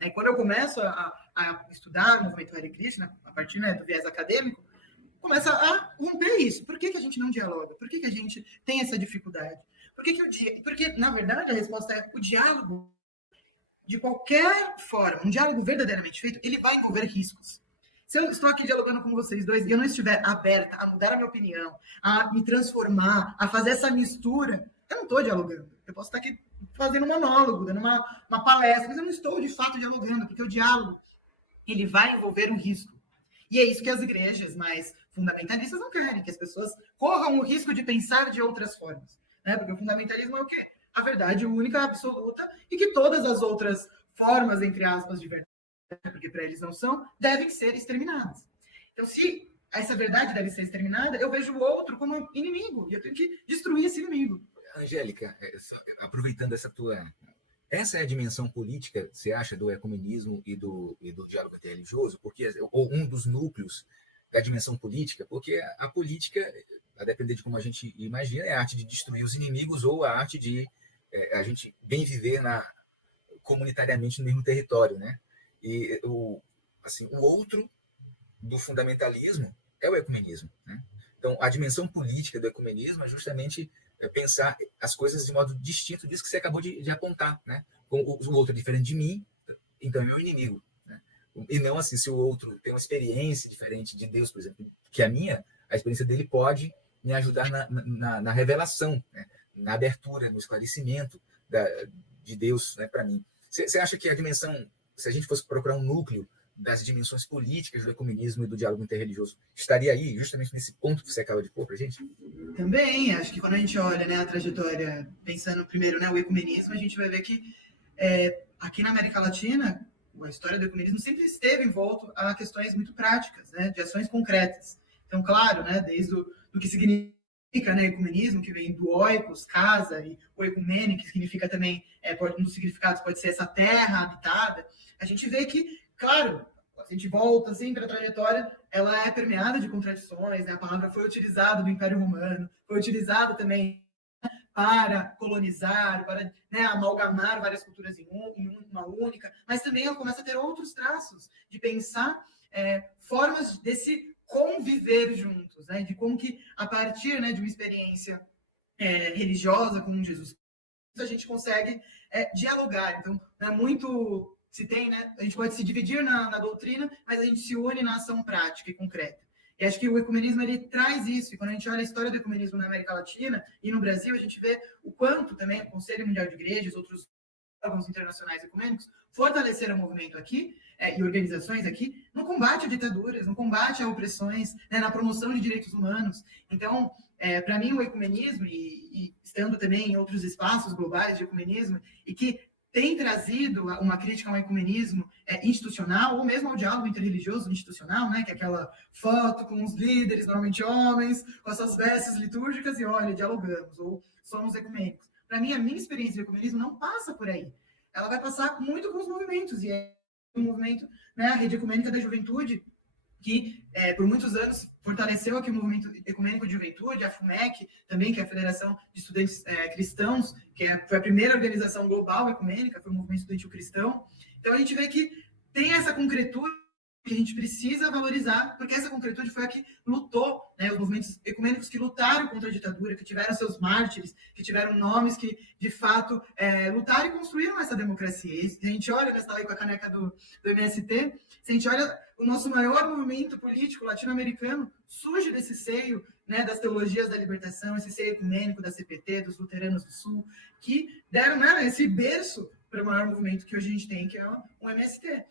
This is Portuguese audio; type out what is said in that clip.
E quando eu começo a estudar o movimento Hare Krishna, a partir, né, do viés acadêmico, começa a romper isso. Por que a gente não dialoga? Por que a gente tem essa dificuldade? Porque, na verdade, a resposta é o diálogo, de qualquer forma, um diálogo verdadeiramente feito, ele vai envolver riscos. Se eu estou aqui dialogando com vocês dois e eu não estiver aberta a mudar a minha opinião, a me transformar, a fazer essa mistura, eu não estou dialogando. Eu posso estar aqui fazendo um monólogo, dando uma palestra, mas eu não estou de fato dialogando, porque o diálogo ele vai envolver um risco. E é isso que as igrejas mais fundamentalistas não querem, que as pessoas corram o risco de pensar de outras formas. Né? Porque o fundamentalismo é o quê? A verdade única, absoluta, e que todas as outras formas, entre aspas, de verdade, porque para eles não são, devem ser exterminadas. Então, se essa verdade deve ser exterminada, eu vejo o outro como inimigo, e eu tenho que destruir esse inimigo. Angélica, aproveitando essa é a dimensão política, você acha, do ecumenismo e do diálogo interreligioso, ou um dos núcleos da dimensão política, porque a política, a depender de como a gente imagina, é a arte de destruir os inimigos ou a arte de a gente bem viver comunitariamente no mesmo território, né? E o outro do fundamentalismo é o ecumenismo, né? Então, a dimensão política do ecumenismo é justamente pensar as coisas de modo distinto disso que você acabou de apontar, né? O outro é diferente de mim, então é meu inimigo, né? E não assim, se o outro tem uma experiência diferente de Deus, por exemplo, que a minha, a experiência dele pode me ajudar na revelação, né? Na abertura, no esclarecimento de Deus, né, para mim. Você acha que a dimensão, se a gente fosse procurar um núcleo das dimensões políticas do ecumenismo e do diálogo interreligioso, estaria aí, justamente nesse ponto que você acaba de pôr para a gente? Também, acho que quando a gente olha, né, a trajetória, pensando primeiro, né, o ecumenismo, a gente vai ver que aqui na América Latina, a história do ecumenismo sempre esteve envolto a questões muito práticas, né, de ações concretas. Então, claro, né, desde do que significa, né, ecumenismo, que vem do oikos, casa, e o ecumene, que significa também, um dos significados pode ser essa terra habitada, a gente vê que, claro, a gente volta sempre, a trajetória ela é permeada de contradições, né? A palavra foi utilizada no Império Romano, foi utilizada também para colonizar, para, né, amalgamar várias culturas em uma única, mas também ela começa a ter outros traços de pensar formas desse conviver juntos, né? De como que, a partir, né, de uma experiência religiosa com Jesus, a gente consegue dialogar. Então, não é muito se tem, né? A gente pode se dividir na doutrina, mas a gente se une na ação prática e concreta. E acho que o ecumenismo ele traz isso. E quando a gente olha a história do ecumenismo na América Latina e no Brasil, a gente vê o quanto também o Conselho Mundial de Igrejas, outros órgãos internacionais ecumênicos, fortaleceram o movimento aqui e organizações aqui no combate a ditaduras, no combate a opressões, né, na promoção de direitos humanos. Então, para mim, o ecumenismo, e estando também em outros espaços globais de ecumenismo, e que tem trazido uma crítica ao ecumenismo institucional, ou mesmo ao diálogo interreligioso institucional, né, que é aquela foto com os líderes, normalmente homens, com as suas vestes litúrgicas, e olha, dialogamos, ou somos ecumênicos. Para mim, a minha experiência de ecumenismo não passa por aí. Ela vai passar muito com os movimentos, e é um movimento, né, a Rede Ecumênica da Juventude, que por muitos anos fortaleceu aqui o movimento ecumênico de juventude, a FUMEC também, que é a Federação de Estudantes Cristãos, que foi a primeira organização global ecumênica, foi o movimento estudantil cristão. Então a gente vê que tem essa concretude que a gente precisa valorizar, porque essa concretude foi a que lutou, né, os movimentos ecumênicos que lutaram contra a ditadura, que tiveram seus mártires, que tiveram nomes que, de fato, lutaram e construíram essa democracia. E se a gente olha, nessa aí com a caneca do MST, se a gente olha, o nosso maior movimento político latino-americano surge desse seio, né, das teologias da libertação, esse seio ecumênico da CPT, dos luteranos do Sul, que deram, né, esse berço para o maior movimento que hoje a gente tem, que é o MST.